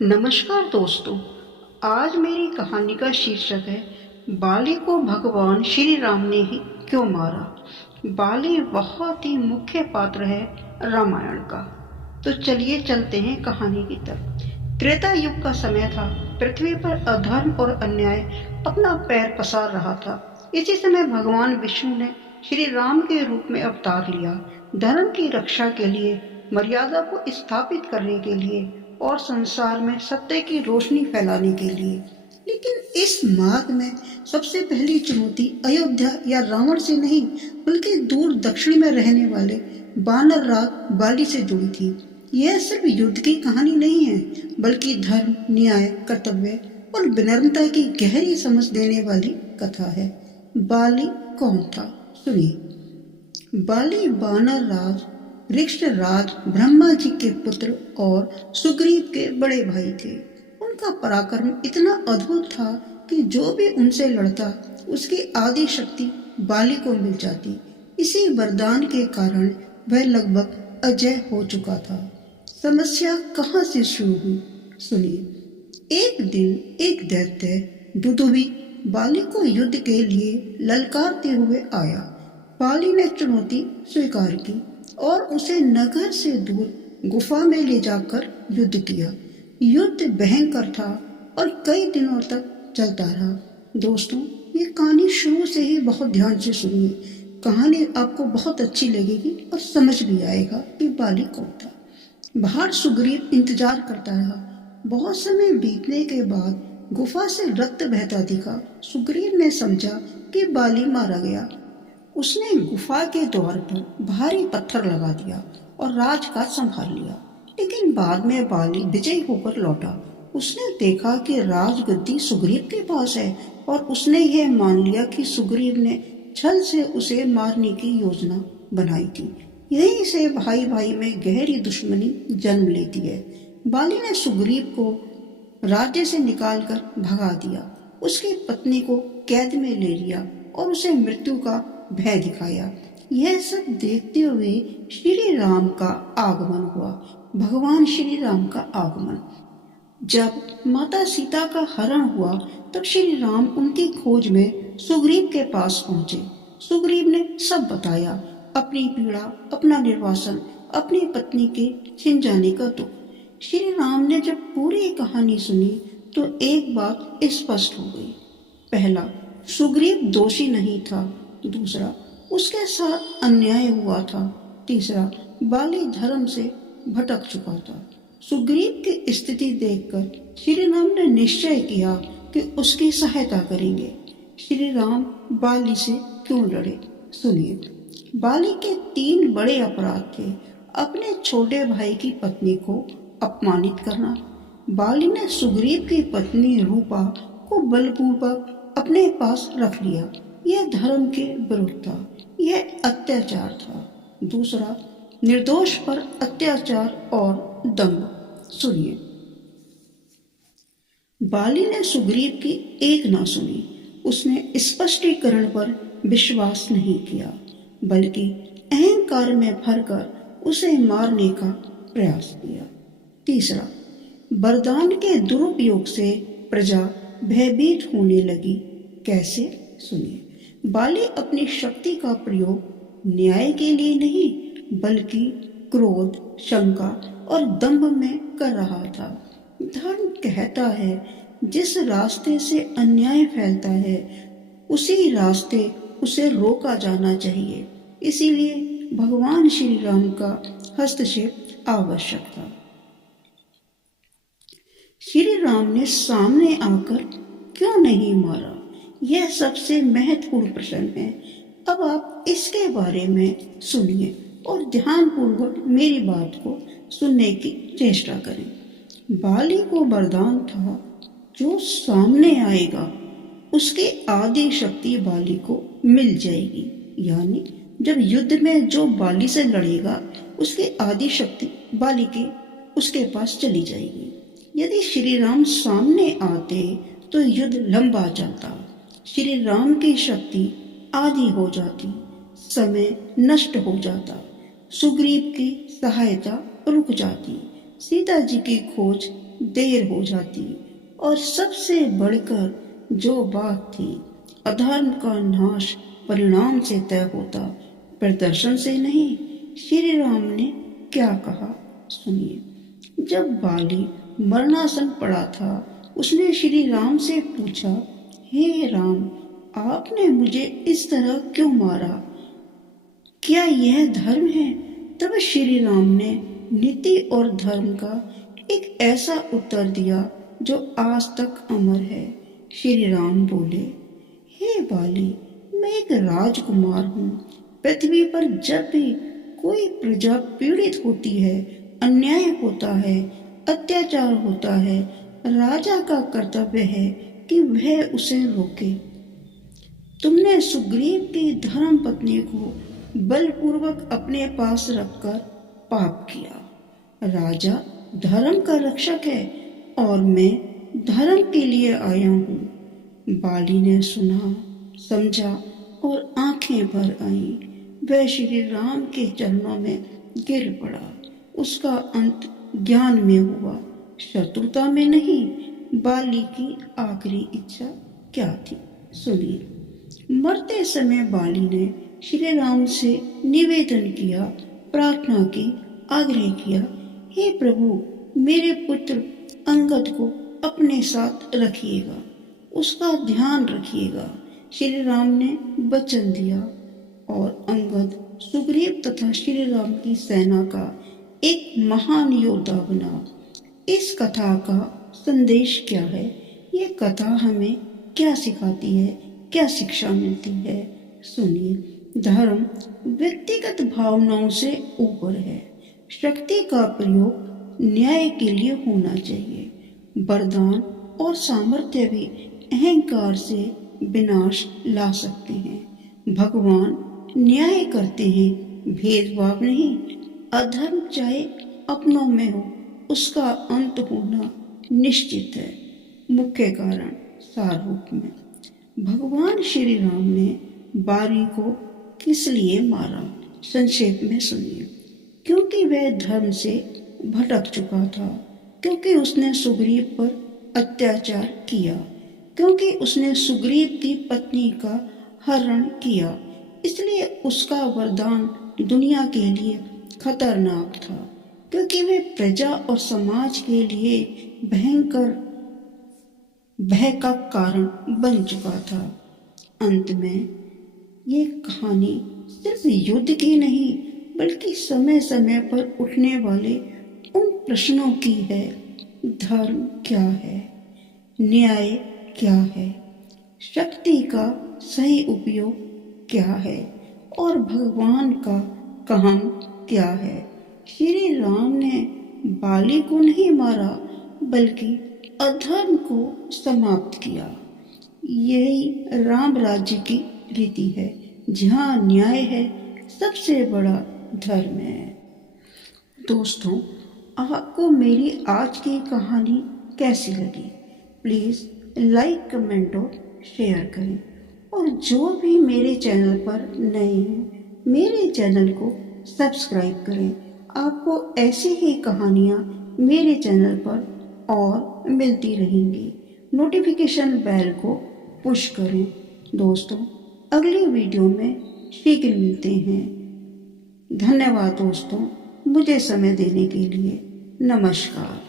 नमस्कार दोस्तों। आज मेरी कहानी का शीर्षक है बाली को भगवान श्री राम ने ही क्यों मारा। बाली बहुत ही मुख्य पात्र है रामायण का। तो चलिए चलते हैं कहानी की तरफ। त्रेता युग का समय था। पृथ्वी पर अधर्म और अन्याय अपना पैर पसार रहा था। इसी समय भगवान विष्णु ने श्री राम के रूप में अवतार लिया, धर्म की रक्षा के लिए, मर्यादा को स्थापित करने के लिए और संसार में सत्य की रोशनी फैलाने के लिए। लेकिन इस मार्ग में सबसे पहली चुनौती अयोध्या या रावण से नहीं, बल्कि दूर दक्षिण में रहने वाले वानर राज बाली से जुड़ी थी। यह सिर्फ युद्ध की कहानी नहीं है, बल्कि धर्म, न्याय, कर्तव्य और विनम्रता की गहरी समझ देने वाली कथा है। बाली कौन था, सुनिए। बाली वानर राज ऋक्षराज ब्रह्मा जी के पुत्र और सुग्रीव के बड़े भाई थे। उनका पराक्रम इतना अद्भुत था कि जो भी उनसे लड़ता उसकी आदि शक्ति बाली को मिल जाती। इसी वरदान के कारण वह लगभग अजय हो चुका था। समस्या कहाँ से शुरू हुई, सुनिए। एक दिन एक दैत्य दुदुभी बाली को युद्ध के लिए ललकारते हुए आया। बाली ने चुनौती स्वीकार की और उसे नगर से दूर गुफा में ले जाकर युद्ध किया। युद्ध भयंकर था और कई दिनों तक चलता रहा। दोस्तों, ये कहानी शुरू से ही बहुत ध्यान से सुनिए। कहानी आपको बहुत अच्छी लगेगी और समझ भी आएगा कि बाली कौन था। बाहर सुग्रीव इंतजार करता रहा। बहुत समय बीतने के बाद गुफा से रक्त बहता दिखा। सुग्रीव ने समझा कि बाली मारा गया। उसने गुफा के द्वार पर भारी पत्थर लगा दिया और राजकाज संभाल लिया। लेकिन बाद में बाली विजयी होकर लौटा। उसने देखा कि राजगद्दी सुग्रीव के पास है और उसने यह मान लिया कि सुग्रीव ने छल से उसे मारने की योजना बनाई थी। यहीं से भाई भाई में गहरी दुश्मनी जन्म लेती है। बाली ने सुग्रीव को राज्य से निकालकर भगा दिया, उसकी पत्नी को कैद में ले लिया और उसे मृत्यु का भय दिखाया। यह सब देखते हुए श्री राम का आगमन हुआ। भगवान श्री राम का आगमन। जब माता सीता का हरण हुआ तब श्री राम उनकी खोज में सुग्रीव के पास पहुंचे। सुग्रीव ने सब बताया, अपनी पीड़ा, अपना निर्वासन, अपनी पत्नी के छिन जाने का दुख। श्री राम ने जब पूरी कहानी सुनी तो एक बात स्पष्ट हो गई। पहला, सुग्रीव दोषी नहीं था। दूसरा, उसके साथ अन्याय हुआ था। तीसरा, बाली धर्म से भटक चुका था। सुग्रीव की स्थिति देखकर श्री राम ने निश्चय किया कि उसकी सहायता करेंगे। श्री राम बाली से क्यों लड़े, सुनिए। बाली के 3 बड़े अपराध थे। अपने छोटे भाई की पत्नी को अपमानित करना, बाली ने सुग्रीव की पत्नी रूपा को बलपूर्वक अपने पास रख लिया, यह धर्म के विरुद्ध था, यह अत्याचार था। दूसरा, निर्दोष पर अत्याचार और दंभ, सुनिए। बाली ने सुग्रीव की एक ना सुनी। उसने स्पष्टीकरण पर विश्वास नहीं किया, बल्कि अहंकार में भरकर उसे मारने का प्रयास किया। तीसरा, वरदान के दुरुपयोग से प्रजा भयभीत होने लगी। कैसे, सुनिए। बाली अपनी शक्ति का प्रयोग न्याय के लिए नहीं, बल्कि क्रोध, शंका और दंभ में कर रहा था। धर्म कहता है जिस रास्ते से अन्याय फैलता है उसी रास्ते उसे रोका जाना चाहिए। इसीलिए भगवान श्री राम का हस्तक्षेप आवश्यक था। श्री राम ने सामने आकर क्यों नहीं मारा, यह सबसे महत्वपूर्ण प्रश्न है। अब आप इसके बारे में सुनिए और ध्यानपूर्वक मेरी बात को सुनने की चेष्टा करें। बाली को वरदान था, जो सामने आएगा उसके आदि शक्ति बाली को मिल जाएगी। यानी जब युद्ध में जो बाली से लड़ेगा उसकी आदि शक्ति बाली के उसके पास चली जाएगी। यदि श्री राम सामने आते तो युद्ध लंबा चलता, श्री राम की शक्ति आधी हो जाती, समय नष्ट हो जाता, सुग्रीव की सहायता रुक जाती, सीता जी की खोज देर हो जाती और सबसे बढ़कर जो बात थी, अधर्म का नाश परिणाम से तय होता, प्रदर्शन से नहीं। श्री राम ने क्या कहा सुनिए। जब बाली मरणासन पड़ा था, उसने श्री राम से पूछा, हे राम, आपने मुझे इस तरह क्यों मारा? क्या यह धर्म है? तब श्री राम ने नीति और धर्म का एक ऐसा उत्तर दिया जो आज तक अमर है। श्री राम बोले, हे बाली, मैं एक राजकुमार हूँ। पृथ्वी पर जब भी कोई प्रजा पीड़ित होती है, अन्याय होता है, अत्याचार होता है, राजा का कर्तव्य है कि वह उसे रोके। तुमने सुग्रीव की धर्म पत्नी को बलपूर्वक अपने पास रखकर पाप किया। राजा धर्म का रक्षक है और मैं धर्म के लिए आया हूँ। बाली ने सुना, समझा और आंखें भर आईं। वह श्री राम के चरणों में गिर पड़ा। उसका अंत ज्ञान में हुआ, शत्रुता में नहीं। बाली की आखिरी इच्छा क्या थी सुनिए। मरते समय बाली ने श्री राम से निवेदन किया, प्रार्थना की, आग्रह किया, हे प्रभु, मेरे पुत्र अंगद को अपने साथ रखिएगा, उसका ध्यान रखिएगा। श्री राम ने वचन दिया और अंगद सुग्रीव तथा श्री राम की सेना का एक महान योद्धा बना। इस कथा का संदेश क्या है? ये कथा हमें क्या सिखाती है, क्या शिक्षा मिलती है सुनिए। धर्म व्यक्तिगत भावनाओं से ऊपर है। शक्ति का प्रयोग न्याय के लिए होना चाहिए। वरदान और सामर्थ्य भी अहंकार से विनाश ला सकते हैं। भगवान न्याय करते हैं, भेदभाव नहीं। अधर्म चाहे अपनों में हो, उसका अंत होना निश्चित है। मुख्य कारण सार रूप में भगवान श्री राम ने बाली को किस लिए मारा? संक्षेप में सुनिए। क्योंकि वह धर्म से भटक चुका था, क्योंकि उसने सुग्रीव पर अत्याचार किया, क्योंकि उसने सुग्रीव की पत्नी का हरण किया। इसलिए उसका वरदान दुनिया के लिए खतरनाक था, क्योंकि वे प्रजा और समाज के लिए भयंकर भय का कारण बन चुका था। अंत में ये कहानी सिर्फ युद्ध की नहीं, बल्कि समय समय पर उठने वाले उन प्रश्नों की है। धर्म क्या है? न्याय क्या है? शक्ति का सही उपयोग क्या है? और भगवान का काम क्या है? श्री राम ने बाली को नहीं मारा, बल्कि अधर्म को समाप्त किया। यही राम राज्य की रीति है, जहाँ न्याय है सबसे बड़ा धर्म है। दोस्तों, आपको मेरी आज की कहानी कैसी लगी? प्लीज़ लाइक, कमेंट और शेयर करें। और जो भी मेरे चैनल पर नए हैं, मेरे चैनल को सब्सक्राइब करें। आपको ऐसी ही कहानियाँ मेरे चैनल पर और मिलती रहेंगी। नोटिफिकेशन बेल को पुश करें। दोस्तों, अगली वीडियो में शीघ्र मिलते हैं। धन्यवाद दोस्तों, मुझे समय देने के लिए। नमस्कार।